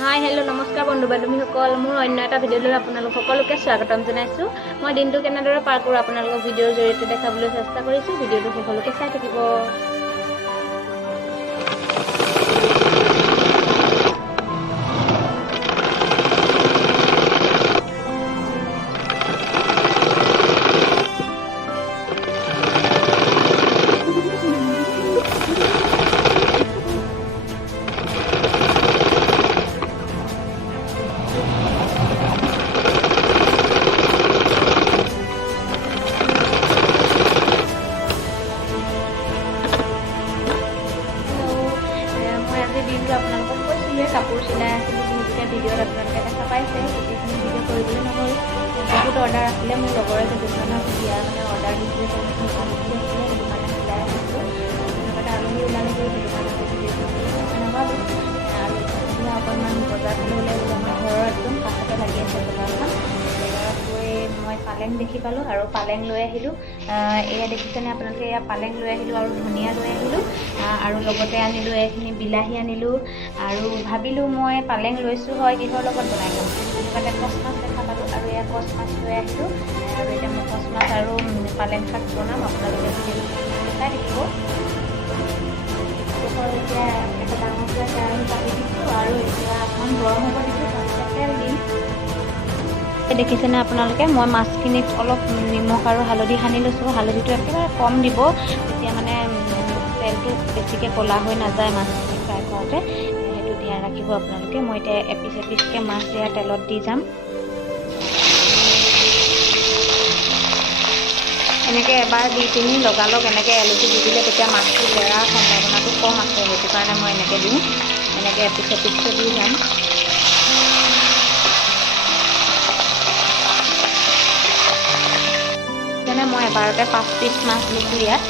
Hi hello' নমস্কাৰ বন্ধু বান্ধৱীসকল, মোৰ অন্য এটা ভিডিঅ'লৈ আপোনালোক সকলোকে স্বাগতম জনাইছোঁ। মই দিনটো কেনেদৰে পাৰ কৰোঁ আপোনালোকক ভিডিঅ'ৰ জৰিয়তে দেখাবলৈ চেষ্টা কৰিছোঁ। ভিডিঅ'টো শেষলৈকে চাই থাকিব। দিনটো আপোনালোকক কৈছিলোঁ কাপোৰ চিলাই আছিলোঁ, বহুতকেইটা ভিডিঅ'ত আপোনালোকে দেখা পাইছে। গোটেইখিনি ভিডিঅ' কৰিবলৈ নহ'ল, বহুত অৰ্ডাৰ আছিলে। মোৰ লগৰে কেইজনমানক বিয়া অৰ্ডাৰ দিছিলে, তেওঁলোকে আছিলে, সেইটো কাৰণে চিলাই আছিলোঁ। লগতে আলহী ওলালে সেইটো কাৰণে ভিডিঅ' নাপালোঁ। আৰু অকণমান বজাৰ ফালে ওলাই গ'লো। আমাৰ ঘৰৰ একদম কাষতে লাগি আছে বজাৰখন। বজাৰত গৈ মই পালেং দেখি পালোঁ আৰু পালেং লৈ আহিলোঁ। এয়া দেখিছেনে আপোনালোকে, এয়া পালেং লৈ আহিলোঁ আৰু ধনিয়া লৈ আহিলোঁ। আৰু লগতে আনিলোঁ এইখিনি বিলাহী আনিলোঁ। আৰু ভাবিলোঁ মই পালেং লৈছোঁ হয়, কিহৰ লগত বনাই খাম, লগতে কচ মাছ দেখা পালোঁ আৰু এয়া কচ মাছ লৈ আহিলোঁ। আৰু এতিয়া মই কচ মাছ আৰু পালেং শাক বনাম। আপোনালোকে চাই থাকিব। এতিয়া এটা ডাঙৰ কেৰাহী পাতি দিছোঁ আৰু এতিয়া অকণমান গৰম হ'ব দিছোঁ, তাৰপিছত তেল দিম। দেখিছেনে আপোনালোকে, মই মাছখিনিত অলপ নিমখ আৰু হালধি সানি লৈছোঁ। হালধিটো একেবাৰে কম দিব, তেতিয়া মানে তেলটো বেছিকৈ ক'লা হৈ নাযায় মাছখিনি ফ্ৰাই কৰোঁতে। সেইটো ধ্যান ৰাখিব আপোনালোকে। মই এতিয়া এপিচ এপিচকৈ মাছ এয়া তেলত দি যাম। এনেকৈ এবাৰ দি পিনি লগালগ এনেকৈ এলুটি দি দিলে তেতিয়া মাছটো লেৰাৰ সম্ভাৱনাটো কম আছে। সেইটো কাৰণে মই এনেকৈ দিওঁ, এনেকৈ এপিচ এপিচকৈ দি যাম। যেনে মই এবাৰতে 5 পিচ মাছ দিছোঁ ইয়াত।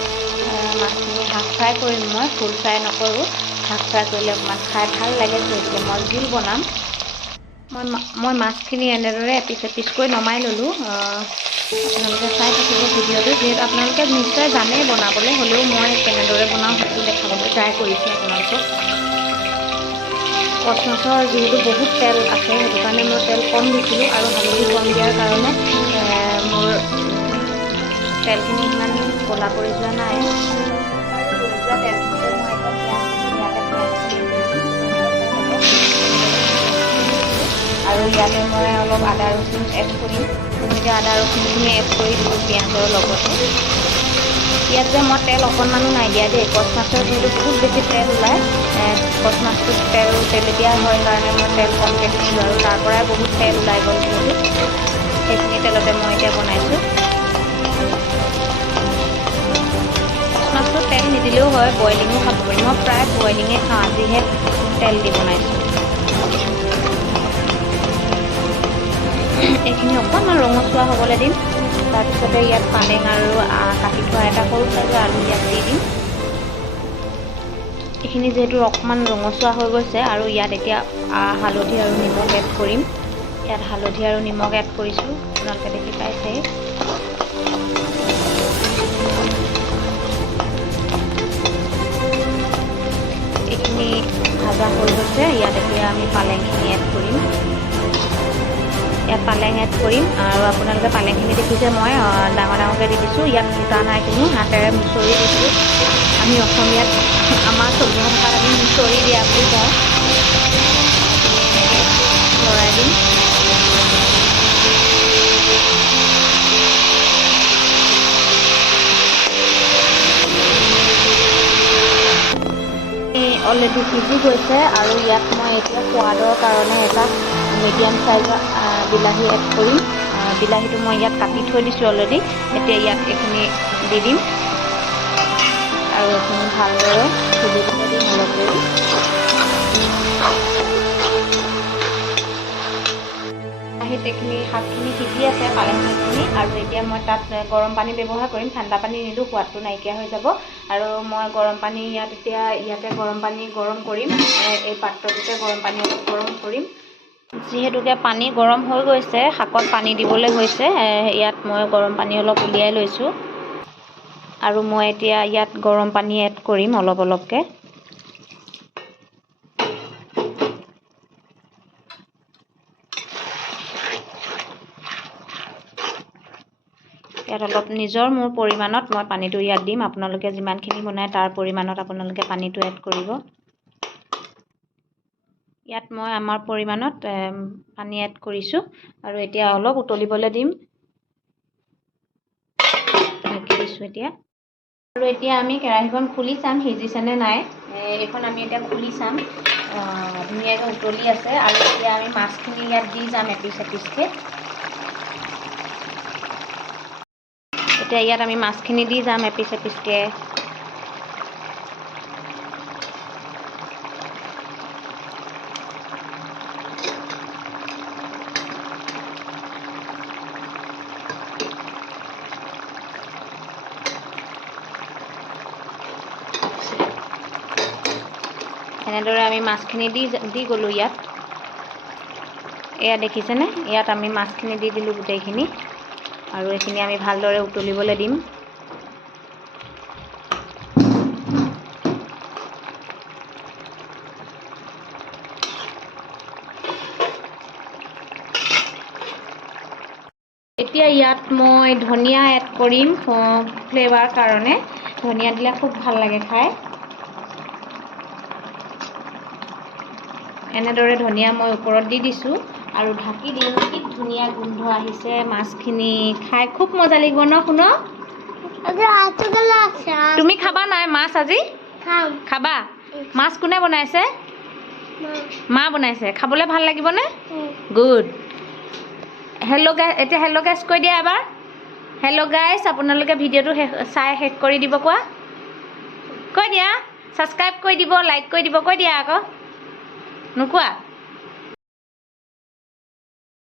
মাছখিনি হাফ ফ্ৰাই কৰিম, মই ফুল ফ্ৰাই নকৰোঁ। হাফ ফ্ৰাই কৰিলে অকণমান খাই ভাল লাগে, সেইটোকে মই জোল বনাম। মই মাছখিনি এনেদৰে এপিচ এপিচকৈ নমাই ল'লোঁ। আপোনালোকে চাই থাকিব ভিডিঅ'টো, যিহেতু আপোনালোকে নিশ্চয় জানেই বনাবলৈ, হ'লেও মই কেনেদৰে বনাওঁ সেইটো দেখাবলৈ ট্ৰাই কৰিছোঁ আপোনালোকক। কচ মাছৰ যিহেতু বহুত তেল আছে, সেইটো কাৰণে মই তেল কম দিছিলোঁ আৰু হালধি কম দিয়াৰ কাৰণে মোৰ তেলখিনি ইমান ক'লা পৰি যোৱা নাই। তেলখিনিতে মই এতিয়া ইয়াতে পিঁয়াজখিনি দি দিম, আৰু ইয়াতে মই অলপ আদা ৰচুন এড কৰিম। তেনেকৈ আদা ৰচুনখিনি এড কৰি দিলোঁ পিঁয়াজৰ লগতে। ইয়াত যে মই তেল অকণমানো নাই দিয়া দেই। কচ মাছৰ যিহেতু বহুত বেছি তেল ওলায়, কচ মাছটোত তেলেতীয়া হয় কাৰণে মই তেল কমকৈ দিছিলোঁ আৰু তাৰ পৰাই বহুত তেল ওলাই গ'ল। যিহেতু সেইখিনি তেলতে মই এতিয়া বনাইছোঁ। কচ মাছটো তেল নিদিলেও হয়, বইলিঙো খাব পাৰি। মই প্ৰায় বইলিঙে খাওঁ, আজিহে তেল দি বনাইছোঁ। এইখিনি অকণমান ৰঙচুৱা হ'বলৈ দিম। তাৰপিছতে ইয়াত পালেং আৰু কাটি থোৱা এটা সৰু চাইজৰ আলু ইয়াত দি দিম। এইখিনি যিহেতু অকণমান ৰঙচুৱা হৈ গৈছে, আৰু ইয়াত এতিয়া হালধি আৰু নিমখ এড কৰিম। ইয়াত হালধি আৰু নিমখ এড কৰিছোঁ, আপোনালোকে দেখি পাইছেই। এইখিনি ভাজা হৈ গৈছে, ইয়াত এতিয়া আমি পালেংখিনি এড কৰিম। ইয়াত পালেং এড কৰিম আৰু আপোনালোকে পালেংখিনি দেখিছে মই ডাঙৰ ডাঙৰকৈ দি দিছোঁ। ইয়াত ফুটা নাই, কোনো হাতেৰে মুচৰি দিছোঁ। আমি অসমীয়াত আমাৰ চব্জি ভাষাত আমি মুচৰি দিয়া বুলি কওঁ। লৰাই দিম। অলৰেডি সিজি গৈছে আৰু ইয়াত মই এতিয়া সোৱাদৰ কাৰণে এটা মিডিয়াম চাইজৰ বিলাহী এড কৰিম। বিলাহীটো মই ইয়াত কাটি থৈ দিছোঁ অলৰেডি। এতিয়া ইয়াত এইখিনি দি দিম আৰু এইখিনি ভালদৰে সিজিবলৈ দিম অলপ দেৰি। এইখিনি শাকখিনি সিজি আছে, পালেং শাকখিনি, আৰু এতিয়া মই তাত গৰম পানী ব্যৱহাৰ কৰিম। ঠাণ্ডা পানী নিদিওঁ, সোৱাদটো নাইকিয়া হৈ যাব। আৰু মই গৰম পানী ইয়াতে গৰম পানী গৰম কৰিম। এই পাত্ৰটোতে গৰম পানী অলপ গৰম কৰিম। যিহেতুকে পানী গৰম হৈ গৈছে, শাকত পানী দিবলৈ হৈছে, ইয়াত মই গৰম পানী অলপ উলিয়াই লৈছোঁ আৰু মই এতিয়া ইয়াত গৰম পানী এড কৰিম অলপ অলপকৈ। ইয়াত অলপ নিজৰ মোৰ পৰিমাণত মই পানীটো ইয়াত দিম। আপোনালোকে যিমানখিনি বনায় তাৰ পৰিমাণত আপোনালোকে পানীটো এড কৰিব। ইয়াত মই আমাৰ পৰিমাণত পানী এড কৰিছোঁ আৰু এতিয়া অলপ উতলিবলৈ দিম। ঢাকি দিছোঁ এতিয়া। আৰু এতিয়া আমি কেৰাহীখন খুলি চাম সিজিছেনে নাই। এইখন আমি এতিয়া খুলি চাম। ধুনীয়াকৈ উতলি আছে আৰু এতিয়া আমি মাছখিনি ইয়াত দি যাম এপিচ এপিচকৈ। এতিয়া ইয়াত আমি মাছখিনি দি যাম এপিচ এপিচকৈ। এনেদৰে আমি মাছখিনি দি গ'লোঁ ইয়াত। এয়া দেখিছেনে? ইয়াত আমি মাছখিনি দি দিলোঁ গোটেইখিনি আৰু এইখিনি আমি ভালদৰে উতলিবলৈ দিম। এতিয়া ইয়াত মই ধনিয়া এড কৰিম ফ্লেভাৰ কাৰণে। ধনিয়া দিলে খুব ভাল লাগে খাই। এনেদৰে ধনিয়া মই ওপৰত দি দিছোঁ আৰু ঢাকি দিম। কি ধুনীয়া গোন্ধ আহিছে মাছখিনি খাই খুব মজা লাগিব ন শুন? তুমি খাবা নাই মাছ আজি? খাবা? মাছ কোনে বনাইছে? মা বনাইছে। খাবলৈ ভাল লাগিবনে? গুড। হেল্ল' গাইছ, এতিয়া হেল্ল' গাইছ কৈ দিয়া এবাৰ। হেল্ল' গাইছ, আপোনালোকে ভিডিঅ'টো চাই শেষ কৰি দিব কোৱা। কৈ দিয়া। ছাবস্ক্ৰাইব কৰি দিব, লাইক কৰি দিব, কৈ দিয়া আকৌ। নোকোৱা?